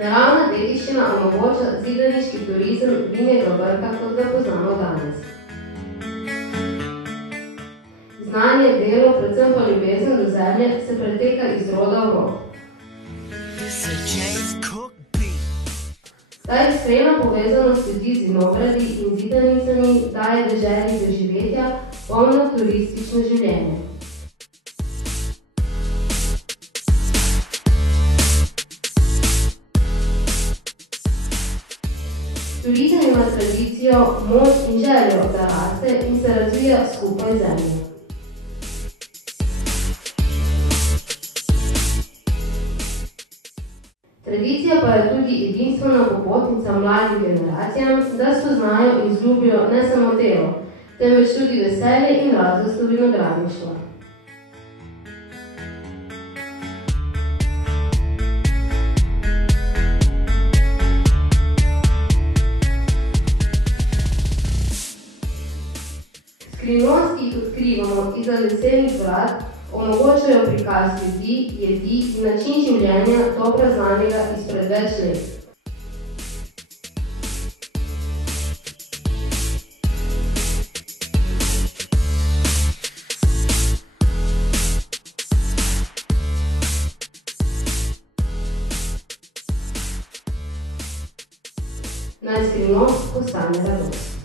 Naravna dediščina omogoča zidaniški turizem vinjega vrha, kot ga poznamo danes. Znanje, delo, predvsem pa ljubezen do zemlje, se preteka iz roda v rod. Ta iskrena povezanost ljudi z vinogradi in zidanicami daje deželi doživetja, polno turistično življenje. Turizem ima tradicijo, moč in željo, da raste in se razvija skupaj z zemljo. Tradicija pa je tudi edinstvena popotnica mladim generacijam, da spoznajo in vzljubijo ne samo delo, temveč tudi veselje in radost vinogradništva. Skrivnost, ki jih odkrivamo izza lesenih vrat, omogočajo prikaz ljudi, jedi in način življenja dobro znanega izpred več let. Naj skrivnost postane radost.